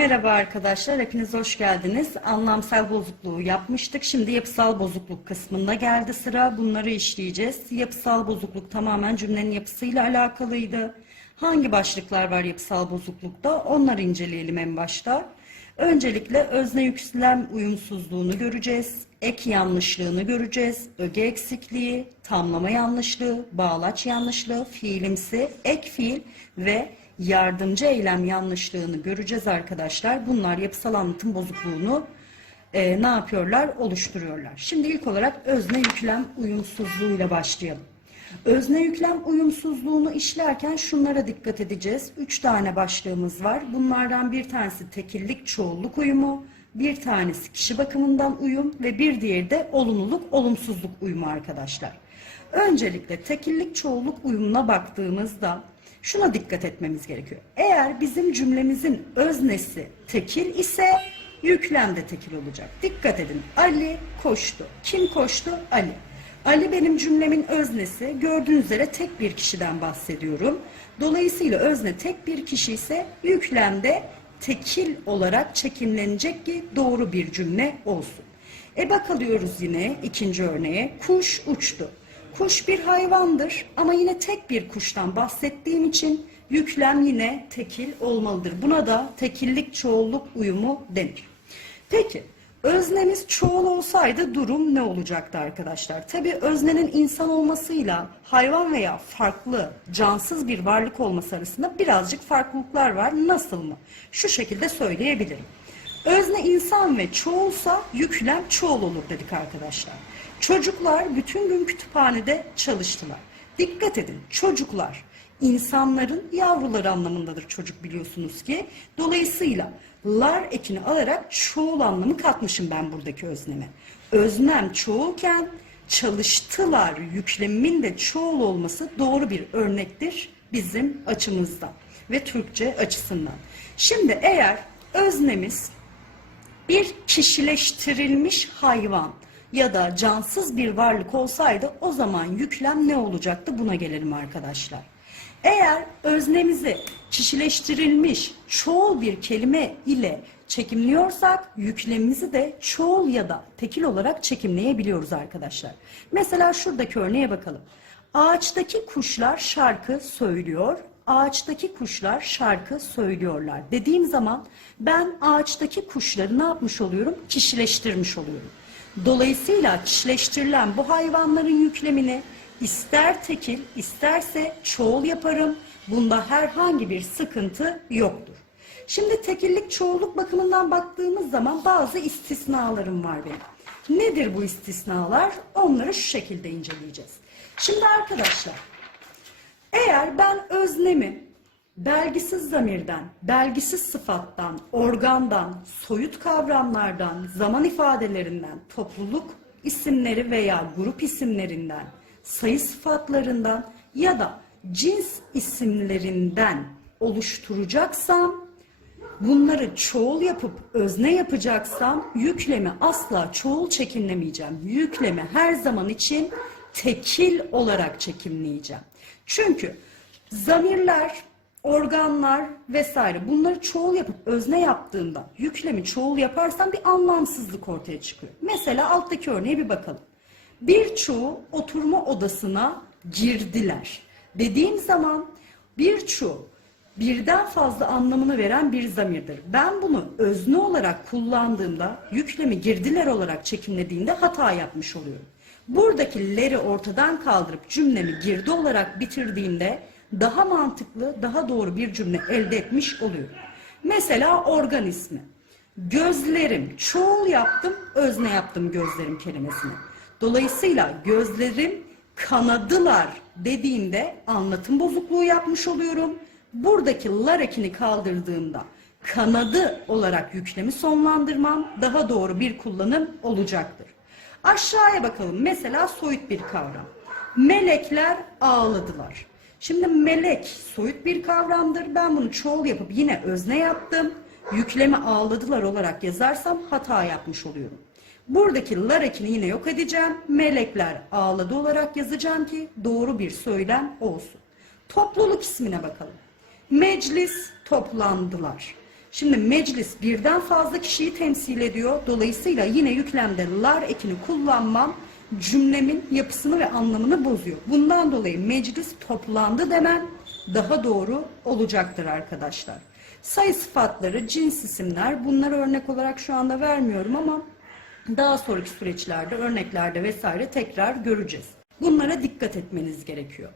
Merhaba arkadaşlar, hepiniz hoş geldiniz. Anlamsal bozukluğu yapmıştık. Şimdi yapısal bozukluk kısmında geldi sıra. Bunları işleyeceğiz. Yapısal bozukluk tamamen cümlenin yapısıyla alakalıydı. Hangi başlıklar var yapısal bozuklukta? Onları inceleyelim en başta. Öncelikle özne yüklem uyumsuzluğunu göreceğiz. Ek yanlışlığını göreceğiz. Öge eksikliği, tamlama yanlışlığı, bağlaç yanlışlığı, fiilimsi, ek fiil ve yardımcı eylem yanlışlığını göreceğiz arkadaşlar. Bunlar yapısal anlatım bozukluğunu e, ne yapıyorlar? Oluşturuyorlar. Şimdi ilk olarak özne yüklem uyumsuzluğuyla başlayalım. Özne yüklem uyumsuzluğunu işlerken şunlara dikkat edeceğiz. Üç tane başlığımız var. Bunlardan bir tanesi tekillik çoğulluk uyumu, bir tanesi kişi bakımından uyum ve bir diğeri de olumluluk olumsuzluk uyumu arkadaşlar. Öncelikle tekillik çoğulluk uyumuna baktığımızda şuna dikkat etmemiz gerekiyor. Eğer bizim cümlemizin öznesi tekil ise yüklem de tekil olacak. Dikkat edin. Ali koştu. Kim koştu? Ali. Ali benim cümlemin öznesi. Gördüğünüz üzere tek bir kişiden bahsediyorum. Dolayısıyla özne tek bir kişi ise yüklemde tekil olarak çekimlenecek ki doğru bir cümle olsun. E bakalıyoruz yine ikinci örneğe. Kuş uçtu. Kuş bir hayvandır ama yine tek bir kuştan bahsettiğim için yüklem yine tekil olmalıdır. Buna da tekillik çoğulluk uyumu denir. Peki öznemiz çoğul olsaydı durum ne olacaktı arkadaşlar? Tabii öznenin insan olmasıyla hayvan veya farklı cansız bir varlık olması arasında birazcık farklılıklar var. Nasıl mı? Şu şekilde söyleyebilirim. Özne insan ve çoğulsa yüklem çoğul olur dedik arkadaşlar. Çocuklar bütün gün kütüphanede çalıştılar. Dikkat edin çocuklar insanların yavruları anlamındadır çocuk biliyorsunuz ki. Dolayısıyla lar ekini alarak çoğul anlamı katmışım ben buradaki özneme. Öznem çoğulken çalıştılar yüklemimin de çoğul olması doğru bir örnektir bizim açımızdan ve Türkçe açısından. Şimdi eğer öznemiz bir kişileştirilmiş hayvan ya da cansız bir varlık olsaydı o zaman yüklem ne olacaktı buna gelelim arkadaşlar. Eğer öznemizi kişileştirilmiş çoğul bir kelime ile çekimliyorsak yüklemimizi de çoğul ya da tekil olarak çekimleyebiliyoruz arkadaşlar. Mesela şuradaki örneğe bakalım. Ağaçtaki kuşlar şarkı söylüyor. Ağaçtaki kuşlar şarkı söylüyorlar. Dediğim zaman ben ağaçtaki kuşları ne yapmış oluyorum? Kişileştirmiş oluyorum. Dolayısıyla kişileştirilen bu hayvanların yüklemini ister tekil isterse çoğul yaparım. Bunda herhangi bir sıkıntı yoktur. Şimdi tekillik çoğulluk bakımından baktığımız zaman bazı istisnalarım var benim. Nedir bu istisnalar? Onları şu şekilde inceleyeceğiz. Şimdi arkadaşlar eğer ben öznemi belgisiz zamirden, belgisiz sıfattan, organdan, soyut kavramlardan, zaman ifadelerinden, topluluk isimleri veya grup isimlerinden, sayı sıfatlarından ya da cins isimlerinden oluşturacaksam bunları çoğul yapıp özne yapacaksam yüklemi asla çoğul çekimlemeyeceğim. Yüklemi her zaman için tekil olarak çekimleyeceğim. Çünkü zamirler, organlar vesaire bunları çoğul yapıp özne yaptığımda yüklemi çoğul yaparsam bir anlamsızlık ortaya çıkıyor. Mesela alttaki örneğe bir bakalım. Birçoğu oturma odasına girdiler. Dediğim zaman birçoğu birden fazla anlamını veren bir zamirdir. Ben bunu özne olarak kullandığımda yüklemi girdiler olarak çekimlediğimde hata yapmış oluyorum. Buradaki leri ortadan kaldırıp cümlemi girdi olarak bitirdiğimde daha mantıklı, daha doğru bir cümle elde etmiş oluyorum. Mesela organ ismi. Gözlerim, çoğul yaptım, özne yaptım gözlerim kelimesini. Dolayısıyla gözlerim kanadılar dediğimde anlatım bozukluğu yapmış oluyorum. Buradaki lar ekini kaldırdığımda kanadı olarak yüklemi sonlandırmam daha doğru bir kullanım olacaktır. Aşağıya bakalım. Mesela soyut bir kavram. Melekler ağladılar. Şimdi melek soyut bir kavramdır. Ben bunu çoğul yapıp yine özne yaptım. Yüklemi ağladılar olarak yazarsam hata yapmış oluyorum. Buradaki lar ekini yine yok edeceğim. Melekler ağladı olarak yazacağım ki doğru bir söylem olsun. Topluluk ismine bakalım. Meclis toplandılar. Şimdi meclis birden fazla kişiyi temsil ediyor. Dolayısıyla yine yüklemde lar ekini kullanmam cümlemin yapısını ve anlamını bozuyor. Bundan dolayı meclis toplandı demem daha doğru olacaktır arkadaşlar. Sayı sıfatları, cins isimler bunları örnek olarak şu anda vermiyorum ama daha sonraki süreçlerde, örneklerde vesaire tekrar göreceğiz. Bunlara dikkat etmeniz gerekiyor.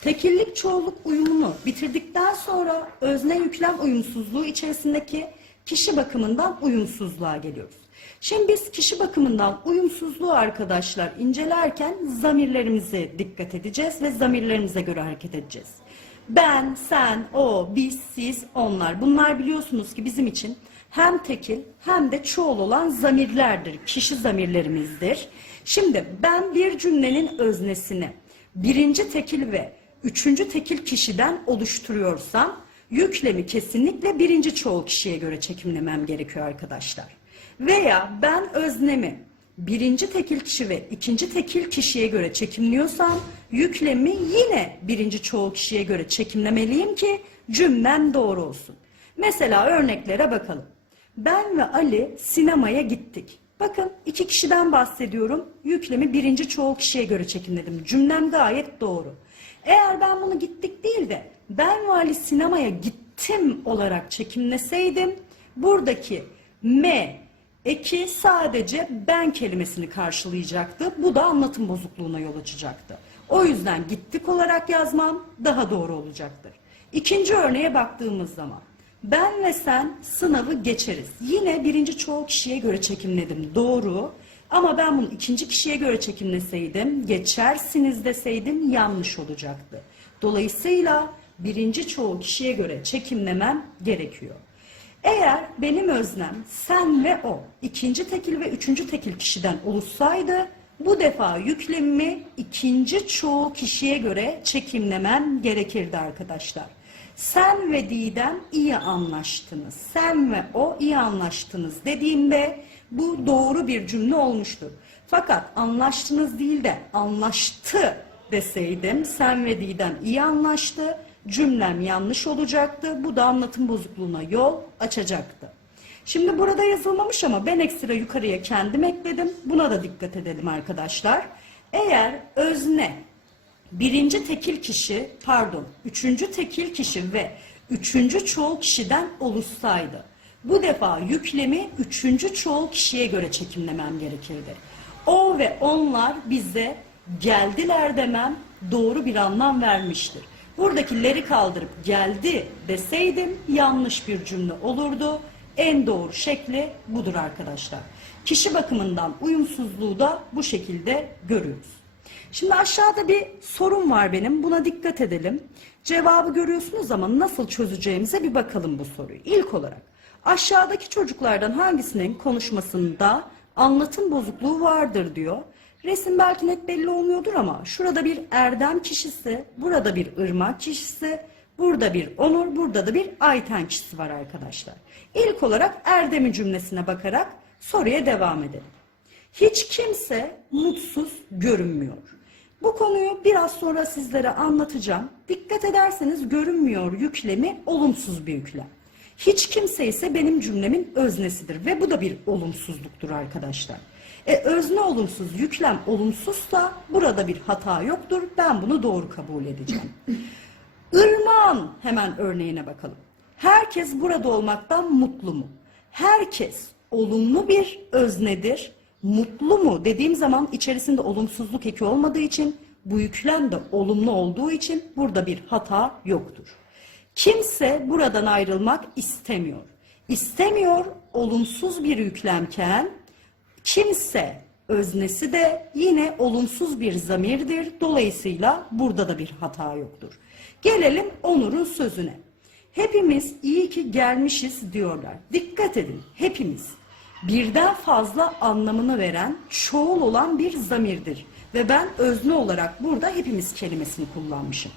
Tekillik çoğulluk uyumunu bitirdikten sonra özne yüklem uyumsuzluğu içerisindeki kişi bakımından uyumsuzluğa geliyoruz. Şimdi biz kişi bakımından uyumsuzluğu arkadaşlar incelerken zamirlerimize dikkat edeceğiz ve zamirlerimize göre hareket edeceğiz. Ben, sen, o, biz, siz, onlar. Bunlar biliyorsunuz ki bizim için hem tekil hem de çoğul olan zamirlerdir. Kişi zamirlerimizdir. Şimdi ben bir cümlenin öznesini birinci tekil ve üçüncü tekil kişiden oluşturuyorsam yüklemi kesinlikle birinci çoğul kişiye göre çekimlemem gerekiyor arkadaşlar. Veya ben öznemi birinci tekil kişi ve ikinci tekil kişiye göre çekimliyorsam yüklemi yine birinci çoğul kişiye göre çekimlemeliyim ki cümlem doğru olsun. Mesela örneklere bakalım. Ben ve Ali sinemaya gittik. Bakın iki kişiden bahsediyorum. Yüklemi birinci çoğul kişiye göre çekimledim. Cümlem gayet doğru. Eğer ben bunu gittik değil de ben ve Ali sinemaya gittim olarak çekimleseydim buradaki M eki sadece ben kelimesini karşılayacaktı. Bu da anlatım bozukluğuna yol açacaktı. O yüzden gittik olarak yazmam daha doğru olacaktır. İkinci örneğe baktığımız zaman ben ve sen sınavı geçeriz. Yine birinci çoğul kişiye göre çekimledim. Doğru. Ama ben bunu ikinci kişiye göre çekimleseydim, geçersiniz deseydim yanlış olacaktı. Dolayısıyla birinci çoğul kişiye göre çekimlemem gerekiyor. Eğer benim öznem sen ve o ikinci tekil ve üçüncü tekil kişiden oluşsaydı bu defa yüklemimi ikinci çoğul kişiye göre çekimlemem gerekirdi arkadaşlar. Sen ve Didem iyi anlaştınız. Sen ve o iyi anlaştınız dediğimde bu doğru bir cümle olmuştur. Fakat anlaştınız değil de anlaştı deseydim sen ve Didem iyi anlaştı cümlem yanlış olacaktı. Bu da anlatım bozukluğuna yol açacaktı. Şimdi burada yazılmamış ama ben ekstra yukarıya kendim ekledim. Buna da dikkat edelim arkadaşlar. Eğer özne birinci tekil kişi pardon üçüncü tekil kişi ve üçüncü çoğul kişiden oluşsaydı bu defa yüklemi üçüncü çoğul kişiye göre çekimlemem gerekirdi. O ve onlar bize geldiler demem doğru bir anlam vermiştir. Buradakileri kaldırıp geldi deseydim yanlış bir cümle olurdu. En doğru şekli budur arkadaşlar. Kişi bakımından uyumsuzluğu da bu şekilde görüyoruz. Şimdi aşağıda bir sorun var benim. Buna dikkat edelim. Cevabı görüyorsunuz ama nasıl çözeceğimize bir bakalım bu soruyu. İlk olarak aşağıdaki çocuklardan hangisinin konuşmasında anlatım bozukluğu vardır diyor. Resim belki net belli olmuyordur ama şurada bir Erdem kişisi, burada bir Irmak kişisi, burada bir Onur, burada da bir Ayten kişisi var arkadaşlar. İlk olarak Erdem'in cümlesine bakarak soruya devam edelim. Hiç kimse mutsuz görünmüyor. Bu konuyu biraz sonra sizlere anlatacağım. Dikkat ederseniz görünmüyor yüklemi olumsuz bir yüklem. Hiç kimse ise benim cümlemin öznesidir ve bu da bir olumsuzluktur arkadaşlar. E, özne olumsuz, yüklem olumsuzsa burada bir hata yoktur. Ben bunu doğru kabul edeceğim. Irmağın hemen örneğine bakalım. Herkes burada olmaktan mutlu mu? Herkes olumlu bir öznedir. Mutlu mu dediğim zaman içerisinde olumsuzluk eki olmadığı için bu yüklem de olumlu olduğu için burada bir hata yoktur. Kimse buradan ayrılmak istemiyor. İstemiyor olumsuz bir yüklemken kimse öznesi de yine olumsuz bir zamirdir. Dolayısıyla burada da bir hata yoktur. Gelelim Onur'un sözüne. Hepimiz iyi ki gelmişiz diyorlar. Dikkat edin hepimiz. Birden fazla anlamını veren çoğul olan bir zamirdir. Ve ben özne olarak burada hepimiz kelimesini kullanmışım.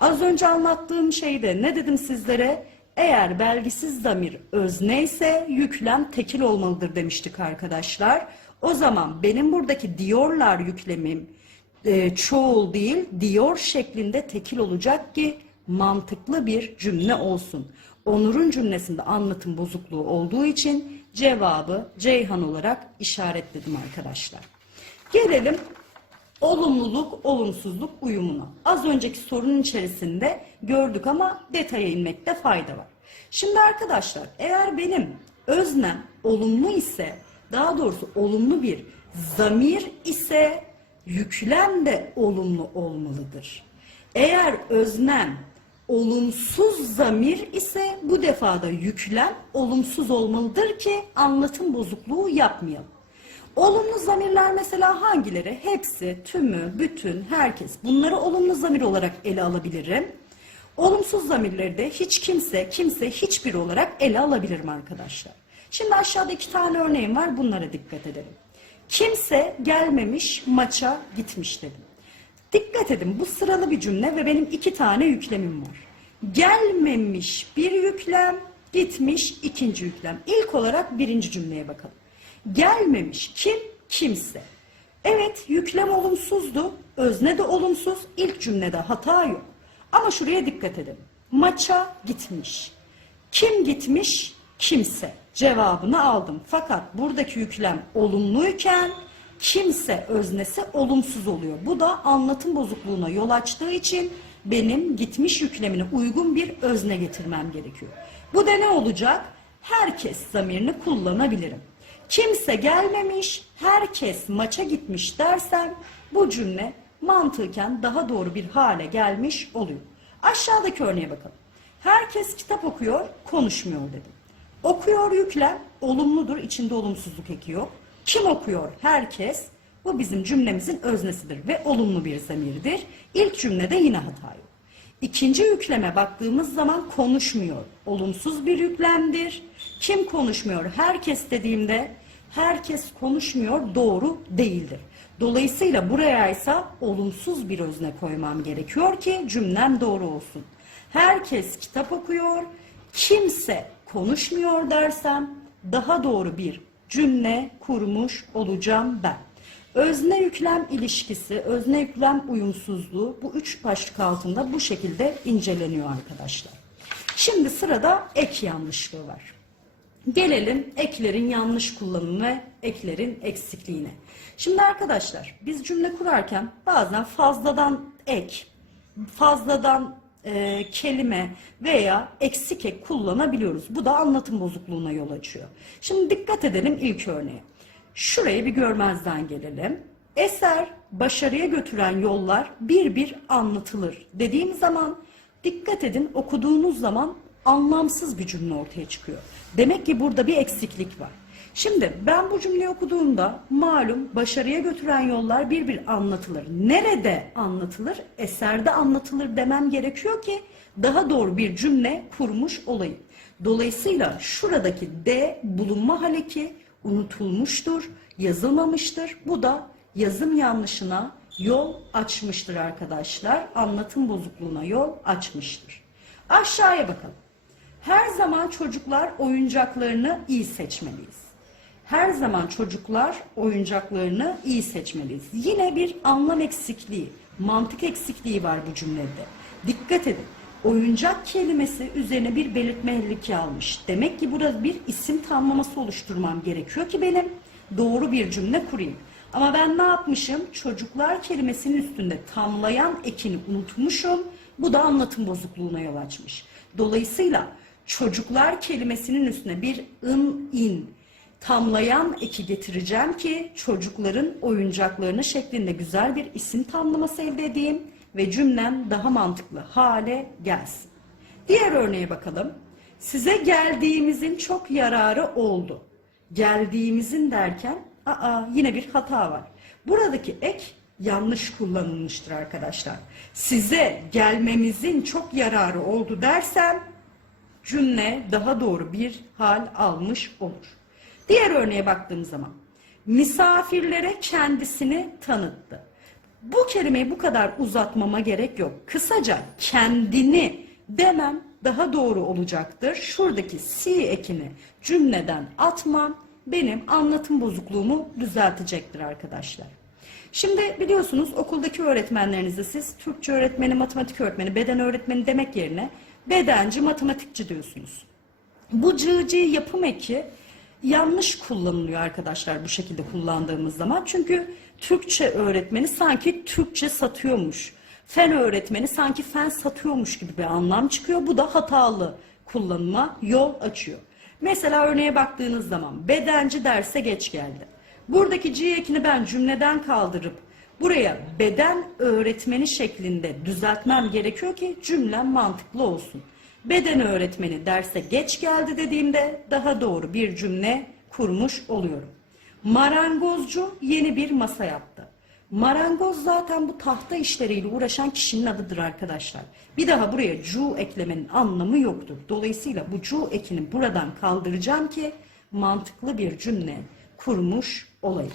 Az önce anlattığım şeyde ne dedim sizlere? Eğer belgisiz zamir özne ise yüklem tekil olmalıdır demiştik arkadaşlar. O zaman benim buradaki diyorlar yüklemim e, çoğul değil diyor şeklinde tekil olacak ki mantıklı bir cümle olsun. Onur'un cümlesinde anlatım bozukluğu olduğu için cevabı Ceyhan olarak işaretledim arkadaşlar. Gelelim olumluluk, olumsuzluk uyumuna. Az önceki sorunun içerisinde gördük ama detaya inmekte fayda var. Şimdi arkadaşlar eğer benim öznem olumlu ise daha doğrusu olumlu bir zamir ise yüklem de olumlu olmalıdır. Eğer öznem olumsuz zamir ise bu defa da yüklem olumsuz olmalıdır ki anlatım bozukluğu yapmayalım. Olumlu zamirler mesela hangileri? Hepsi, tümü, bütün, herkes. Bunları olumlu zamir olarak ele alabilirim. Olumsuz zamirleri de hiç kimse, kimse hiçbir olarak ele alabilirim arkadaşlar. Şimdi aşağıda iki tane örneğim var. Bunlara dikkat edelim. Kimse gelmemiş maça gitmiş dedim. Dikkat edin bu sıralı bir cümle ve benim iki tane yüklemim var. Gelmemiş bir yüklem, gitmiş ikinci yüklem. İlk olarak birinci cümleye bakalım. Gelmemiş kim? Kimse. Evet yüklem olumsuzdu, özne de olumsuz, ilk cümlede hata yok. Ama şuraya dikkat edin. Maça gitmiş. Kim gitmiş? Kimse. Cevabını aldım. Fakat buradaki yüklem olumluyken kimse öznesi olumsuz oluyor. Bu da anlatım bozukluğuna yol açtığı için benim gitmiş yüklemine uygun bir özne getirmem gerekiyor. Bu da ne olacak? Herkes zamirini kullanabilirim. Kimse gelmemiş, herkes maça gitmiş dersem bu cümle mantıken daha doğru bir hale gelmiş oluyor. Aşağıdaki örneğe bakalım. Herkes kitap okuyor, konuşmuyor dedim. Okuyor yüklem, olumludur, içinde olumsuzluk eki yok. Kim okuyor? Herkes. Bu bizim cümlemizin öznesidir ve olumlu bir zamirdir. İlk cümlede yine hata yok. İkinci yükleme baktığımız zaman konuşmuyor. Olumsuz bir yüklemdir. Kim konuşmuyor? Herkes dediğimde herkes konuşmuyor doğru değildir. Dolayısıyla buraya ise olumsuz bir özne koymam gerekiyor ki cümlem doğru olsun. Herkes kitap okuyor, kimse konuşmuyor dersem daha doğru bir cümle kurmuş olacağım ben. Özne yüklem ilişkisi, özne yüklem uyumsuzluğu bu üç başlık altında bu şekilde inceleniyor arkadaşlar. Şimdi sırada ek yanlışlığı var. Gelelim eklerin yanlış kullanımı ve eklerin eksikliğine. Şimdi arkadaşlar biz cümle kurarken bazen fazladan ek, fazladan e, kelime veya eksik ek kullanabiliyoruz. Bu da anlatım bozukluğuna yol açıyor. Şimdi dikkat edelim ilk örneğe. Şurayı bir görmezden gelelim. Eser başarıya götüren yollar bir bir anlatılır dediğim zaman dikkat edin okuduğunuz zaman anlamsız bir cümle ortaya çıkıyor. Demek ki burada bir eksiklik var. Şimdi ben bu cümleyi okuduğumda malum başarıya götüren yollar bir bir anlatılır. Nerede anlatılır? Eserde anlatılır demem gerekiyor ki daha doğru bir cümle kurmuş olayım. Dolayısıyla şuradaki D bulunma haleki unutulmuştur, yazılmamıştır. Bu da yazım yanlışına yol açmıştır arkadaşlar. Anlatım bozukluğuna yol açmıştır. Aşağıya bakalım. Her zaman çocuklar oyuncaklarını iyi seçmeliyiz. Her zaman çocuklar oyuncaklarını iyi seçmeliyiz. Yine bir anlam eksikliği, mantık eksikliği var bu cümlede. Dikkat edin. Oyuncak kelimesi üzerine bir belirtmelik almış. Demek ki burada bir isim tamlaması oluşturmam gerekiyor ki benim doğru bir cümle kurayım. Ama ben ne yapmışım? Çocuklar kelimesinin üstünde tamlayan ekini unutmuşum. Bu da anlatım bozukluğuna yol açmış. Dolayısıyla çocuklar kelimesinin üstüne bir ın, in, tamlayan eki getireceğim ki çocukların oyuncaklarını şeklinde güzel bir isim tamlaması elde edeyim ve cümlem daha mantıklı hale gelsin. Diğer örneğe bakalım. Size geldiğimizin çok yararı oldu. Geldiğimizin derken aa yine bir hata var. Buradaki ek yanlış kullanılmıştır arkadaşlar. Size gelmemizin çok yararı oldu dersem cümle daha doğru bir hal almış olur. Diğer örneğe baktığım zaman misafirlere kendisini tanıttı. Bu kelimeyi bu kadar uzatmama gerek yok. Kısaca kendini demem daha doğru olacaktır. Şuradaki si ekini cümleden atmam benim anlatım bozukluğumu düzeltecektir arkadaşlar. Şimdi biliyorsunuz okuldaki öğretmenlerinize siz Türkçe öğretmeni, matematik öğretmeni, beden öğretmeni demek yerine Bedenci, matematikçi diyorsunuz. Bu cığcı yapım eki yanlış kullanılıyor arkadaşlar bu şekilde kullandığımız zaman. Çünkü Türkçe öğretmeni sanki Türkçe satıyormuş. Fen öğretmeni sanki fen satıyormuş gibi bir anlam çıkıyor. Bu da hatalı kullanıma yol açıyor. Mesela örneğe baktığınız zaman bedenci derse geç geldi. Buradaki C ekini ben cümleden kaldırıp buraya beden öğretmeni şeklinde düzeltmem gerekiyor ki cümlem mantıklı olsun. Beden öğretmeni derse geç geldi dediğimde daha doğru bir cümle kurmuş oluyorum. Marangozcu yeni bir masa yaptı. Marangoz zaten bu tahta işleriyle uğraşan kişinin adıdır arkadaşlar. Bir daha buraya cu eklemenin anlamı yoktur. Dolayısıyla bu cu ekini buradan kaldıracağım ki mantıklı bir cümle kurmuş olayım.